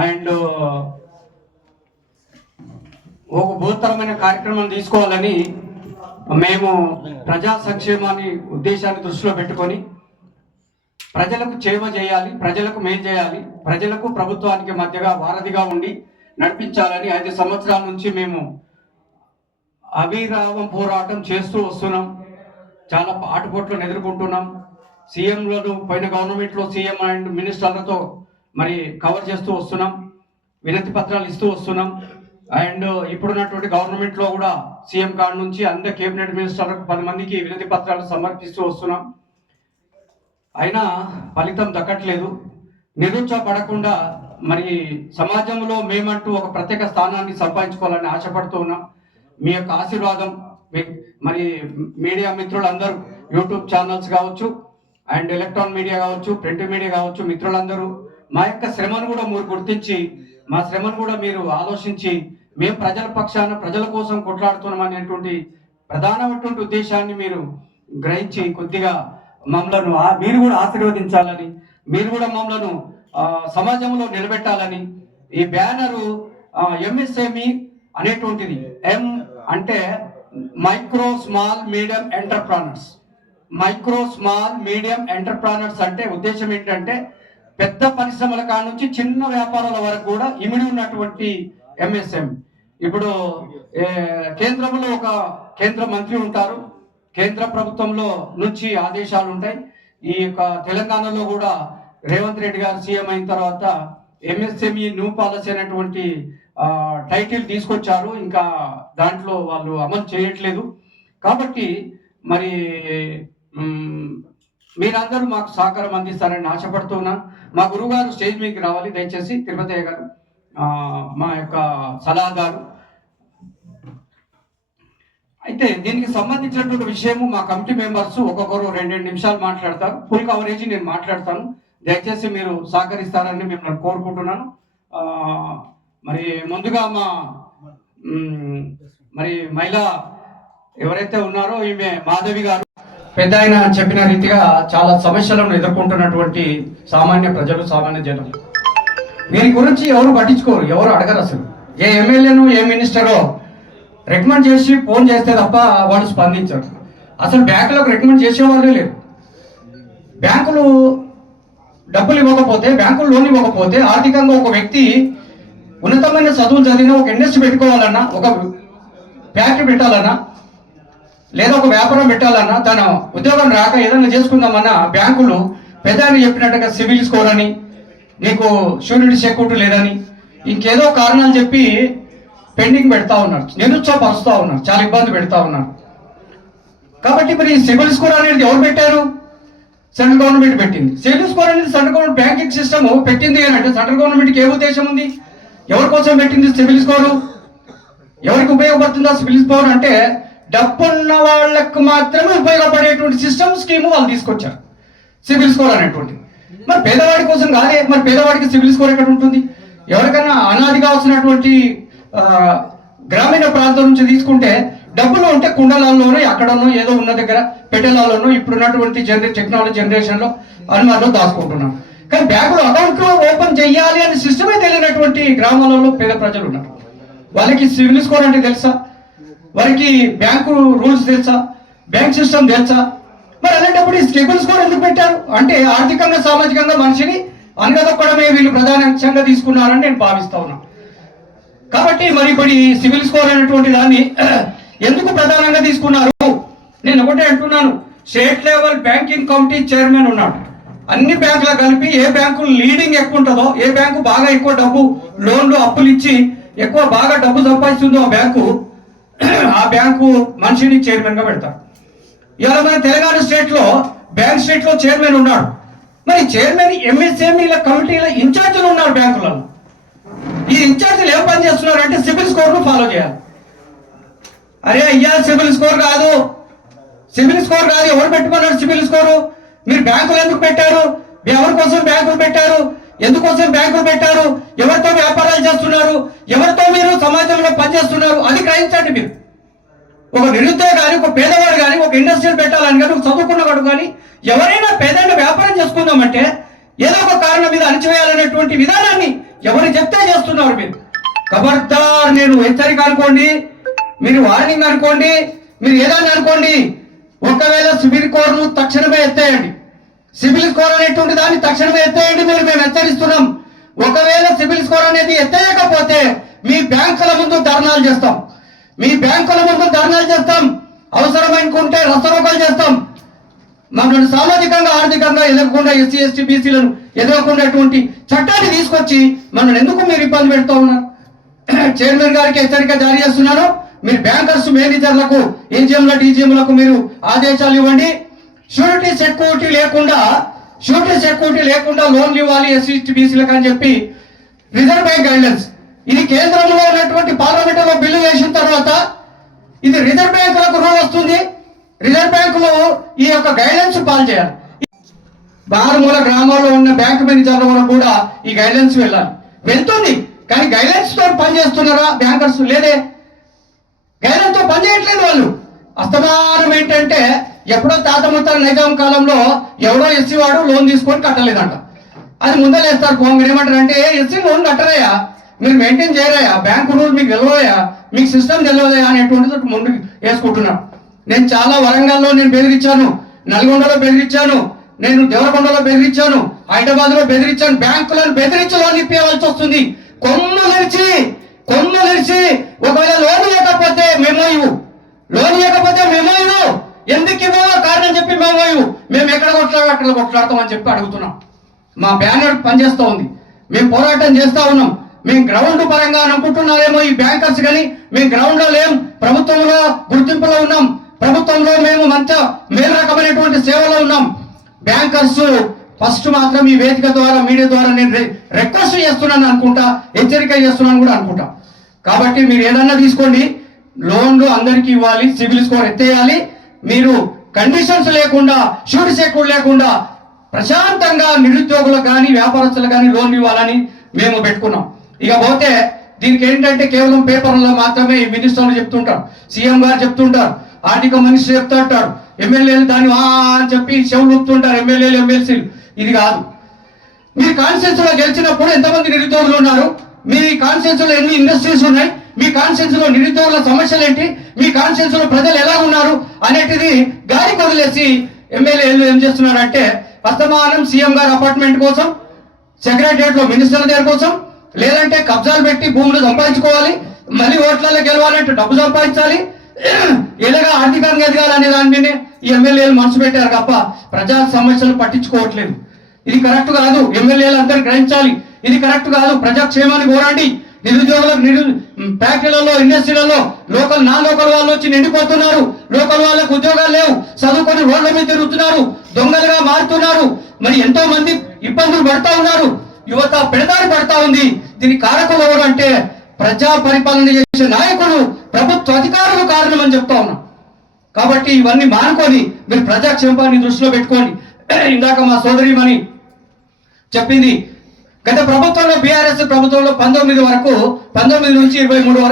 And ఒక బృహత్తరమైన కార్యక్రమం తీసుకోవాలని మేము ప్రజా సంక్షేమాన్ని ఉద్దేశాన్ని దృష్టిలో పెట్టుకొని ప్రజలకు చేవ చేయాలి ప్రజలకు మేలు చేయాలి ప్రజలకు ప్రభుత్వానికి మధ్యగా వారధిగా ఉండి నడిపించాలని ఐదు సంవత్సరాల నుంచి మేము అవిరావం పోరాటం చేస్తూ వస్తున్నాం. చాలా ఆటుపోట్లను ఎదుర్కొంటున్నాం. సీఎంలను పైన గవర్నమెంట్లో సీఎం అండ్ మినిస్టర్లతో మరి కవర్ చేస్తూ వస్తున్నాం వినతి పత్రాలు ఇస్తూ వస్తున్నాం. అండ్ ఇప్పుడున్నటువంటి గవర్నమెంట్లో కూడా సీఎం కాడ నుంచి అందరి కేబినెట్ మినిస్టర్లకు పది మందికి వినతి పత్రాలు సమర్పిస్తూ వస్తున్నాం. అయినా ఫలితం దక్కట్లేదు. నిరుత్సాహపడకుండా మరి సమాజంలో మేమంటూ ఒక ప్రత్యేక స్థానాన్ని సంపాదించుకోవాలని ఆశపడుతూ ఉన్నాం. మీ యొక్క ఆశీర్వాదం మరి మీడియా మిత్రులందరూ యూట్యూబ్ ఛానల్స్ కావచ్చు అండ్ ఎలక్ట్రాన్ మీడియా కావచ్చు ప్రింట్ మీడియా కావచ్చు మిత్రులందరూ మా యొక్క శ్రమను కూడా మీరు గుర్తించి మా శ్రమను కూడా మీరు ఆలోచించి మేము ప్రజల పక్షాన ప్రజల కోసం కొట్లాడుతున్నాం అనేటువంటి ప్రధానమైనటువంటి ఉద్దేశాన్ని మీరు గ్రహించి కొద్దిగా మమ్మలను మీరు కూడా ఆశీర్వదించాలని మీరు కూడా మమ్మలను సమాజంలో నిలబెట్టాలని ఈ బ్యానరు ఎంఎస్ఎంఈ అనేటువంటిది ఎం అంటే micro small medium entrepreneurs. Micro small medium entrepreneurs అంటే ఉద్దేశం ఏంటంటే పెద్ద పరిశ్రమల కాడ నుంచి చిన్న వ్యాపారాల వరకు కూడా ఇమిడి ఉన్నటువంటి ఎంఎస్ఎం ఇప్పుడు ఏ, కేంద్రంలో ఒక కేంద్ర మంత్రి ఉంటారు. కేంద్ర ప్రభుత్వంలో నుంచి ఆదేశాలు ఉంటాయి. ఈ యొక్క తెలంగాణలో కూడా రేవంత్ రెడ్డి గారు సీఎం అయిన తర్వాత ఎంఎస్ఎంఈ న్యూ పాలసీ అనేటువంటి టైటిల్ తీసుకొచ్చారు. ఇంకా దాంట్లో వాళ్ళు అమలు చేయట్లేదు. కాబట్టి మరి మీరందరూ మాకు సహకారం అందిస్తారని ఆశపడుతున్నాను మా గురుగారు స్టేజ్ మీదకి రావాలి. దయచేసి తిరుపతి గారు మా యొక్క సలహాదారు. అయితే దీనికి సంబంధించినటువంటి విషయము మా కమిటీ మెంబర్స్ ఒక్కొక్కరు రెండు రెండు నిమిషాలు మాట్లాడతారు. ఫుల్ కవరేజ్ నేను మాట్లాడతాను. దయచేసి మీరు సహకరిస్తారని మిమ్మల్ని కోరుకుంటున్నాను. మరి ముందుగా మా మరి మహిళ ఎవరైతే ఉన్నారో ఈమె మాధవి గారు. పెద్ద ఆయన చెప్పిన రీతిగా చాలా సమస్యలను ఎదుర్కొంటున్నటువంటి సామాన్య ప్రజలు సామాన్య జనం దీని గురించి ఎవరు పట్టించుకోరు ఎవరు అడగరు అసలు. ఏ ఎమ్మెల్యేను ఏ మినిస్టరో రికమెండ్ చేసి ఫోన్ చేస్తే తప్ప వాళ్ళు స్పందించరు. అసలు బ్యాంకులకు రికమెండ్ చేసేవాళ్ళే లేరు. బ్యాంకులు డబ్బులు ఇవ్వకపోతే బ్యాంకులు లోన్ ఇవ్వకపోతే ఆర్థికంగా ఒక వ్యక్తి ఉన్నతమైన చదువులు చదివిన ఒక ఇండస్ట్రీ పెట్టుకోవాలన్నా ఒక ఫ్యాక్టరీ పెట్టాలన్నా లేదా ఒక వ్యాపారం పెట్టాలన్నా తన ఉద్యోగం రాక ఏదైనా చేసుకుందామన్నా బ్యాంకులు పెదాన్ని చెప్పినట్టుగా సివిల్ స్కోర్ అని నీకు షూరిటీ సెక్యూరిటీ లేదని ఇంకేదో కారణాలు చెప్పి పెండింగ్ పెడతా ఉన్నారు నిరుత్సాహపరుస్తూ ఉన్నారు చాలా ఇబ్బంది పెడతా ఉన్నారు. కాబట్టి మరి సివిల్ స్కోర్ అనేది ఎవరు పెట్టారు? సెంట్రల్ గవర్నమెంట్ పెట్టింది. సివిల్ స్కోర్ అనేది సెంట్రల్ గవర్నమెంట్ బ్యాంకింగ్ సిస్టమ్ పెట్టింది అని అంటే సెంట్రల్ గవర్నమెంట్కి ఏ ఉద్దేశం ఉంది? ఎవరి కోసం పెట్టింది సివిల్ స్కోరు? ఎవరికి ఉపయోగపడుతుందా సివిల్ స్కోర్ అంటే డబ్బున్న వాళ్ళకు మాత్రమే ఉపయోగపడేటువంటి సిస్టమ్ స్కీమ్ వాళ్ళు తీసుకొచ్చారు. సివిల్ స్కోర్ అనేటువంటి. మరి పేదవాడి కోసం కాదే మరి పేదవాడికి సివిల్ స్కోర్ ఎక్కడ ఉంటుంది? ఎవరికైనా అనాదిగా వస్తున్నటువంటి గ్రామీణ ప్రాంతం నుంచి తీసుకుంటే డబ్బులు ఉంటే కుండలాల్లోనో ఎక్కడనో ఏదో ఉన్న దగ్గర పెట్టెలాల్లోనో ఇప్పుడున్నటువంటి జనరే టెక్నాలజీ జనరేషన్లో అని అనుమానంలో దాచుకుంటున్నాం. కానీ బ్యాంకులు అకౌంట్ ఓపెన్ చేయాలి అనే సిస్టమే తెలియనటువంటి గ్రామాలలో పేద ప్రజలు ఉన్నారు. వాళ్ళకి సివిల్ స్కోర్ అంటే తెలుసా? వారికి బ్యాంకు రూల్స్ తెలుసా? బ్యాంక్ సిస్టమ్ తెలుసా? మరి అలాంటప్పుడు ఈ స్టేబుల్ స్కోర్ ఎందుకు పెట్టారు? అంటే ఆర్థికంగా సామాజికంగా మనిషిని అనగదొక్కడమే వీళ్ళు ప్రధాన అంశంగా తీసుకున్నారని నేను భావిస్తా ఉన్నా. కాబట్టి మరి ఇప్పుడు ఈ సివిల్ స్కోర్ అనేటువంటి దాన్ని ఎందుకు ప్రధానంగా తీసుకున్నారు? నేను ఒకటే అంటున్నాను. State level banking committee chairman ఉన్నాడు. అన్ని బ్యాంకుల కలిపి ఏ బ్యాంకు లీడింగ్ ఎక్కువ ఉంటుందో ఏ బ్యాంకు బాగా ఎక్కువ డబ్బు లోన్లు అప్పులు ఇచ్చి ఎక్కువ బాగా డబ్బు సంపాదిస్తుందో ఆ బ్యాంకు ఆ బ్యాంకు మనిషిని చైర్మన్గా పెడతారు. ఇవాళ మన తెలంగాణ స్టేట్లో బ్యాంక్ స్టేట్లో చైర్మన్ ఉన్నాడు. మరి చైర్మన్ ఎంఎస్ఎంఈల కమిటీల ఇన్ఛార్జీలు ఉన్నారు బ్యాంకులలో. ఈ ఇన్ఛార్జీలు ఏం పని చేస్తున్నారు అంటే సిబిల్ స్కోర్ను ఫాలో చేయాలి. అరే అయ్యా సిబిల్ స్కోర్ కాదు. సిబిల్ స్కోర్ కాదు ఎవరు పెట్టుకున్నారు సిబిల్ స్కోరు? మీరు బ్యాంకులు ఎందుకు పెట్టారు? ఎవరి కోసం బ్యాంకులు పెట్టారు? ఎందుకోసం బ్యాంకులు పెట్టారు? ఎవరితో వ్యాపారాలు చేస్తున్నారు? ఎవరితో పనిచేస్తున్నారు అది గ్రహించండి మీరు. ఒక నిరుద్యోగ కానీ ఒక పేదవాడు కానీ ఒక ఇండస్ట్రీలు పెట్టాలని కానీ ఒక చదువుకున్నవాడు కానీ ఎవరైనా పేదైన వ్యాపారం చేసుకుందామంటే ఏదో ఒక కారణం మీద అణిచివేయాలనేటువంటి విధానాన్ని ఎవరు చెప్తే చేస్తున్నారు మీరు. ఖబర్దార్ నేను హెచ్చరిక అనుకోండి మీరు వార్నింగ్ అనుకోండి మీరు ఏదైనా అనుకోండి ఒకవేళ సిబిల్ కోర్ను తక్షణమే ఎత్తేయండి. సిబిల్ స్కోర్ అనేటువంటి దాన్ని తక్షణమే ఎత్తేయండి మీరు మేము హెచ్చరిస్తున్నాం. ఒకవేళ సిబిల్ స్కోర్ అనేది ఎత్తేయకపోతే మీ బ్యాంకుల ముందు ధర్నాలు చేస్తాం. మీ బ్యాంకుల ముందు ధర్నాలు చేస్తాం. అవసరమైనకుంటే రసరోకాలు చేస్తాం. మమ్మల్ని సామాజికంగా ఆర్థికంగా ఎదగకుండా ఎస్సీ ఎస్టీ బీసీలను ఎదగకుండాటువంటి చట్టాన్ని తీసుకొచ్చి మనల్ని ఎందుకు మీరు ఇబ్బంది పెడతా ఉన్నారు? చైర్మన్ గారికి హెచ్చరిక జారీ చేస్తున్నాను. మీరు బ్యాంకర్స్ మేనేజర్లకు ఏజీఎంల డీజీఎంలకు మీరు ఆదేశాలు ఇవ్వండి. షూరిటీ సెక్యూరిటీ లేకుండా షూరిటీ సెక్యూరిటీ లేకుండా లోన్లు ఇవ్వాలి ఎస్సీ బీసీలకు అని చెప్పి రిజర్వ్ బ్యాంక్ గైడ్లైన్స్ ఇది కేంద్రంలో ఉన్నటువంటి పార్లమెంటులో బిల్లు వేసిన తర్వాత ఇది రిజర్వ్ బ్యాంకులకు రూల్ వస్తుంది. రిజర్వ్ బ్యాంకులు ఈ యొక్క గైడెన్స్ పాలు చేయాలి. మారుమూల గ్రామాల్లో ఉన్న బ్యాంక్ మేనేజర్ల వల్ల కూడా ఈ గైడెన్స్ వెళ్ళాలి. వెళ్తుంది. కానీ గైడెన్స్తో పనిచేస్తున్నారా బ్యాంకర్స్? లేదే. గైడెన్స్తో పనిచేయట్లేదు వాళ్ళు. అస్తమానం ఏంటంటే ఎప్పుడో తాత ముత్తాల నైజాం కాలంలో ఎవడో ఎస్సీ వాడు లోన్ తీసుకొని కట్టలేదంట. అది ముందలేస్తారు. పోంగర్ ఏమంటారు అంటే ఎస్సీ లోన్ కట్టరయ్యా మీరు మెయింటైన్ చేయరయ్యా బ్యాంకు రూల్ మీకు తెలియదయా మీకు సిస్టమ్ తెలియదయా అనేటువంటిది ముందు వేసుకుంటున్నాను నేను చాలా వరంగల్లో నేను బెదిరించాను. నల్గొండలో బెదిరించాను. నేను దేవరకొండలో బెదిరించాను. హైదరాబాద్లో బెదిరించాను. బ్యాంకులను బెదిరించి లోన్ ఇప్పేవాల్సి వస్తుంది. కొమ్ము నిలిచి కొమ్ము నిలిచి ఒకవేళ లోన్ ఇవ్వకపోతే మేము ఇవ్వు. లోన్ ఇవ్వకపోతే మేము ఇవ్వు. ఎందుకు ఇవ్వో కారణం చెప్పి మేము ఇవ్వు. మేము ఎక్కడ కొట్లాడు అక్కడ కొట్లాడతామని చెప్పి అడుగుతున్నాం. మా బ్యానర్ పనిచేస్తూ ఉంది. మేము పోరాటం చేస్తూ ఉన్నాం. మేము గ్రౌండ్ పరంగా అనుకుంటున్నారేమో ఈ బ్యాంకర్స్ కానీ మేము గ్రౌండ్లో లేం ప్రభుత్వంలో గుర్తింపులో ఉన్నాం. ప్రభుత్వంలో మేము మంచి మేలు రకమైనటువంటి సేవలో ఉన్నాం. బ్యాంకర్స్ ఫస్ట్ మాత్రం ఈ వేదిక ద్వారా మీడియా ద్వారా నేను రిక్వెస్ట్ చేస్తున్నాను అనుకుంటా హెచ్చరిక చేస్తున్నాను కూడా అనుకుంటా. కాబట్టి మీరు ఏదన్నా తీసుకోండి లోన్లు అందరికీ ఇవ్వాలి సివిల్ స్కోర్ ఎత్తేయాలి. మీరు కండిషన్స్ లేకుండా షూట్ సెక్యూర్ లేకుండా ప్రశాంతంగా నిరుద్యోగులకు కానీ వ్యాపారస్తులకు కానీ లోన్ ఇవ్వాలని మేము పెట్టుకున్నాం. ఇక పోతే దీనికి ఏంటంటే కేవలం పేపర్లో మాత్రమే ఈ మినిస్టర్లు చెప్తుంటారు. సీఎం గారు చెప్తుంటారు. ఆర్థిక మనిషి చెప్తా ఉంటారు ఎమ్మెల్యేలు దాన్ని అని చెప్పి చెవులు ఊపుతుంటారు ఎమ్మెల్యేలు ఎమ్మెల్సీలు. ఇది కాదు. మీ కాన్స్టిట్యూన్స్లో గెలిచినప్పుడు ఎంతమంది నిరుద్యోగులు ఉన్నారు? మీ కాన్స్టిట్యూన్స్లో ఎన్ని ఇండస్ట్రీస్ ఉన్నాయి? మీ కాన్స్టిట్యూన్స్లో నిరుద్యోగుల సమస్యలు ఏంటి? మీ కాన్స్టిట్యూన్స్లో ప్రజలు ఎలా ఉన్నారు? అనేటిది గాలి వదిలేసి ఎమ్మెల్యేలు ఏం చేస్తున్నారంటే వర్తమానం సీఎం గారు అపార్ట్మెంట్ కోసం సెక్రటరియట్లో మినిస్టర్ల దగ్గర కోసం లేదంటే కబ్జాలు పెట్టి భూములు సంపాదించుకోవాలి మళ్ళీ ఓట్లలో గెలవాలంటే డబ్బు సంపాదించాలి. ఇలాగా ఆర్థికంగా ఎదగాలనే దాని మీద ఈ ఎమ్మెల్యేలు మనసు పెట్టారు తప్ప ప్రజా సమస్యలు పట్టించుకోవట్లేదు. ఇది కరెక్ట్ కాదు ఎమ్మెల్యేలు అందరు గ్రహించాలి. ఇది కరెక్ట్ కాదు ప్రజాక్షేమాన్ని కోరండి నిరుద్యోగులకు నిరు ఫ్యాక్టరీలలో ఇండస్ట్రీలలో లోకల్ నా లోకల్ వాళ్ళు వచ్చి నిండిపోతున్నారు. లోకల్ వాళ్ళకు ఉద్యోగాలు లేవు చదువుకొని రోడ్ల మీద తిరుగుతున్నారు దొంగలుగా మారుతున్నారు. మరి ఎంతో మంది ఇబ్బందులు పడతా ఉన్నారు. యువత పెడదారి పడతా ఉంది. దీని కారకులు ఎవరు అంటే ప్రజా పరిపాలన చేసే నాయకులు ప్రభుత్వ అధికారులు కారణం అని చెప్తా ఉన్నాం. కాబట్టి ఇవన్నీ మానుకొని మీరు ప్రజాక్షేమాన్ని దృష్టిలో పెట్టుకోండి ఇందాక మా సోదరిమణి చెప్పింది. గత ప్రభుత్వంలో బీఆర్ఎస్ ప్రభుత్వంలో పంతొమ్మిది వరకు పంతొమ్మిది నుంచి ఇరవై మూడు వరకు